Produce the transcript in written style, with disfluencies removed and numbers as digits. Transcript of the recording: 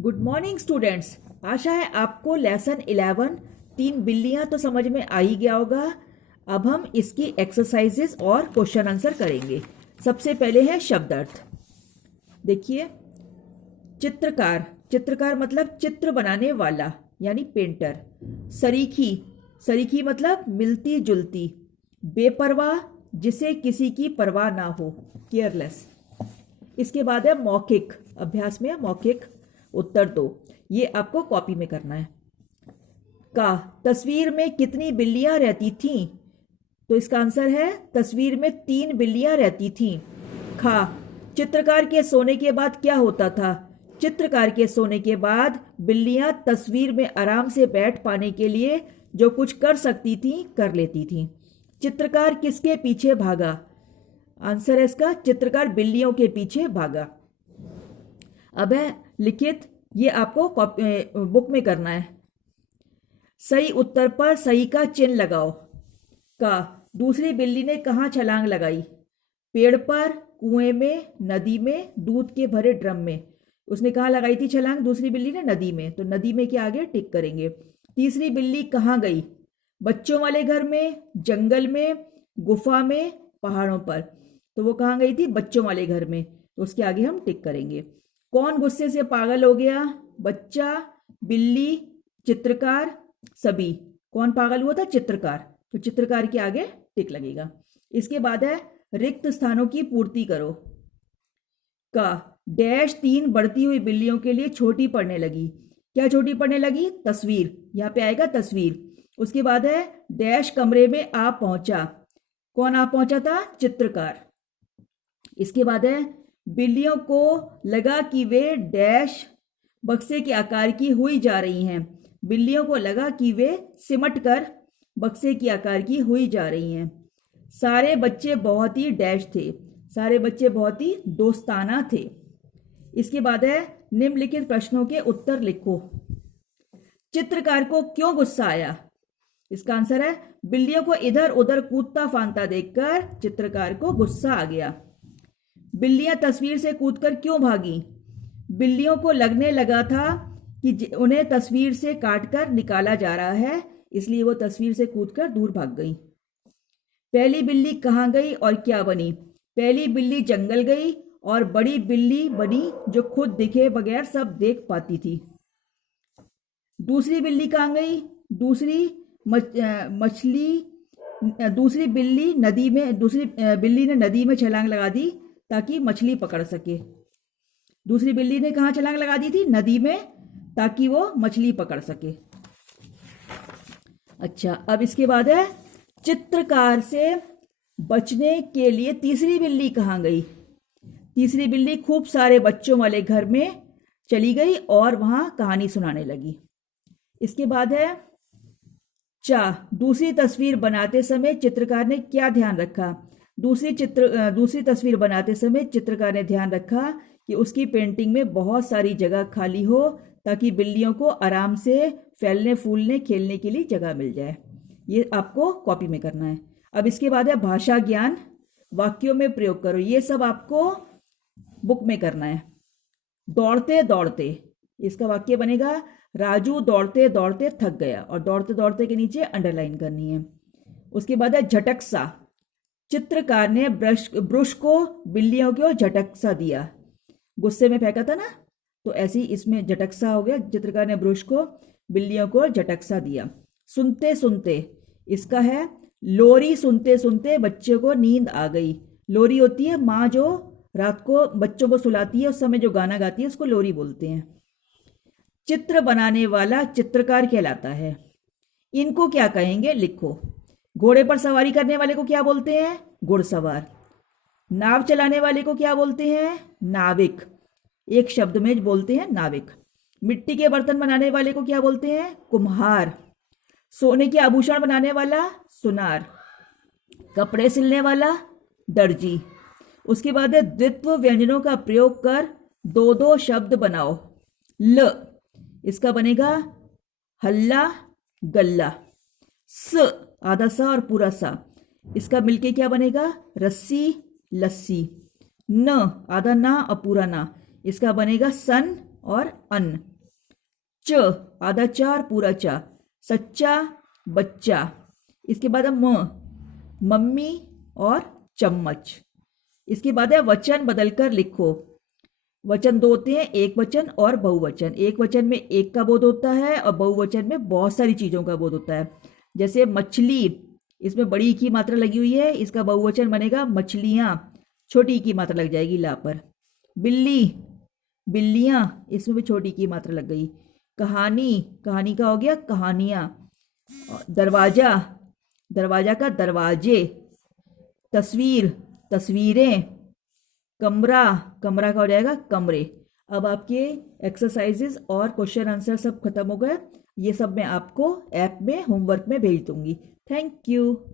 Good morning students. आशा है आपको lesson 11 तीन बिल्लियां तो समझ में आ ही गया होगा। अब हम इसकी एक्सरसाइजेस और क्वेश्चन आंसर करेंगे। सबसे पहले है शब्द अर्थ। देखिए, चित्रकार, चित्रकार मतलब चित्र बनाने वाला यानी पेंटर। सरीखी, सरीखी मतलब मिलती जुलती। बेपरवाह, जिसे किसी की परवाह ना हो, केयरलेस। इसके बाद है मौखिक, अभ्यास में मौखिक उत्तर दो, ये आपको कॉपी में करना है। का, तस्वीर में कितनी बिल्लियां रहती थीं? तो इसका आंसर है तस्वीर में 3 बिल्लियां रहती थीं। खा, चित्रकार के सोने के बाद क्या होता था? चित्रकार के सोने के बाद बिल्लियां तस्वीर में आराम से बैठ पाने के लिए जो कुछ कर सकती थीं कर लेती थीं। चित्रकार किसके पीछे भागा? आंसर है इसका चित्रकार बिल्लियों के पीछे भागा। अब है लिखित, ये आपको बुक में करना है। सही उत्तर पर सही का चिन्ह लगाओ। का, दूसरी बिल्ली ने कहाँ छलांग लगाई? पेड़ पर, कुएं में, नदी में, दूध के भरे ड्रम में। उसने कहाँ लगाई थी छलांग? दूसरी बिल्ली ने नदी में, तो नदी में के आगे टिक करेंगे। तीसरी बिल्ली कहाँ गई? बच्चों वाले घर में, जंगल में, गुफा में, पहाड़ों पर। तो वो कहाँ गई थी? बच्चों वाले घर में, तो उसके आगे हम टिक करेंगे। कौन गुस्से से पागल हो गया? बच्चा, बिल्ली, चित्रकार, सभी। कौन पागल हुआ था? चित्रकार, तो चित्रकार के आगे टिक लगेगा। इसके बाद है रिक्त स्थानों की पूर्ति करो। का, डैश 3 बढ़ती हुई बिल्लियों के लिए छोटी पड़ने लगी। क्या छोटी पड़ने लगी? तस्वीर, यहां पे आएगा तस्वीर। उसके बाद है डैश कमरे में आ पहुंचा। कौन आ पहुंचा था? चित्रकार। इसके बाद है बिल्लियों को लगा कि वे डैश बक्से के आकार की हुई जा रही हैं। बिल्लियों को लगा कि वे सिमट कर बक्से के आकार की हुई जा रही हैं। सारे बच्चे बहुत ही डैश थे। सारे बच्चे बहुत ही दोस्ताना थे। इसके बाद है निम्नलिखित प्रश्नों के उत्तर लिखो। चित्रकार को क्यों गुस्सा आया? इसका आंसर है बिल्लियों को इधर उधर कूदता फांदता देखकर चित्रकार को गुस्सा आ गया। बिल्लियां तस्वीर से कूदकर क्यों भागी? बिल्लियों को लगने लगा था कि उन्हें तस्वीर से काटकर निकाला जा रहा है, इसलिए वो तस्वीर से कूदकर दूर भाग गई। पहली बिल्ली कहाँ गई और क्या बनी? पहली बिल्ली जंगल गई और बड़ी बिल्ली बनी जो खुद दिखे बगैर सब देख पाती थी। दूसरी बिल्ली कहाँ गई? दूसरी बिल्ली ने नदी में छलांग लगा दी ताकि मछली पकड़ सके। दूसरी बिल्ली ने कहाँ छलांग लगा दी थी? नदी में, ताकि वो मछली पकड़ सके। अच्छा, अब इसके बाद है चित्रकार से बचने के लिए तीसरी बिल्ली कहाँ गई? तीसरी बिल्ली खूब सारे बच्चों वाले घर में चली गई और वहां कहानी सुनाने लगी। इसके बाद है दूसरी तस्वीर बनाते समय चित्रकार ने क्या ध्यान रखा? दूसरी तस्वीर बनाते समय चित्रकार ने ध्यान रखा कि उसकी पेंटिंग में बहुत सारी जगह खाली हो ताकि बिल्लियों को आराम से फैलने फूलने खेलने के लिए जगह मिल जाए। ये आपको कॉपी में करना है। अब इसके बाद है भाषा ज्ञान, वाक्यों में प्रयोग करो। ये सब आपको बुक में करना है। दौड़ते दौड़ते, इसका वाक्य बनेगा राजू दौड़ते दौड़ते थक गया, और दौड़ते दौड़ते के नीचे अंडरलाइन करनी है। उसके बाद है झटक सा, चित्रकार ने ब्रश को बिल्लियों को झटक सा दिया। गुस्से में फेंका था ना, तो ऐसे ही इसमें झटक सा हो गया। चित्रकार ने ब्रश को बिल्लियों को झटक सा दिया। सुनते सुनते, इसका है लोरी सुनते सुनते बच्चे को नींद आ गई। लोरी होती है माँ जो रात को बच्चों को सुलाती है, उस समय जो गाना गाती है उसको लोरी बोलते हैं। चित्र बनाने वाला चित्रकार कहलाता है। इनको क्या कहेंगे? लिखो। घोड़े पर सवारी करने वाले को क्या बोलते हैं? घुड़सवार। नाव चलाने वाले को क्या बोलते हैं? नाविक। एक शब्द में बोलते हैं नाविक। मिट्टी के बर्तन बनाने वाले को क्या बोलते हैं? कुम्हार। सोने के आभूषण बनाने वाला? सुनार। कपड़े सिलने वाला? दर्जी। उसके बाद है द्वित्व व्यंजनों का प्रयोग कर 2-2 शब्द बनाओ। ल, इसका बनेगा हल्ला गल्ला। स, आधा सा और पूरा सा, इसका मिलके क्या बनेगा? रस्सी लस्सी। न, आधा ना और पूरा ना, इसका बनेगा सन और अन्न। च, आधा चा और पूरा चा, सच्चा बच्चा। इसके बाद है म, मम्मी और चम्मच। इसके बाद है वचन बदलकर लिखो। वचन दो होते हैं, एक वचन और बहुवचन। एक वचन में एक का बोध होता है और बहुवचन में बहुत सारी चीजों का बोध होता है। जैसे मछली, इसमें बड़ी की मात्रा लगी हुई है, इसका बहुवचन बनेगा मछलियां, छोटी की मात्रा लग जाएगी ला पर। बिल्ली, बिल्लियां, इसमें भी छोटी की मात्रा लग गई। कहानी, कहानी का हो गया कहानियां। दरवाजा, दरवाजा का दरवाजे। तस्वीर, तस्वीरें। कमरा, कमरा का हो जाएगा कमरे। अब आपके एक्सरसाइजेस और क्वेश्चन आंसर सब खत्म हो गए। ये सब मैं आपको ऐप में होमवर्क में भेज दूंगी। Thank you.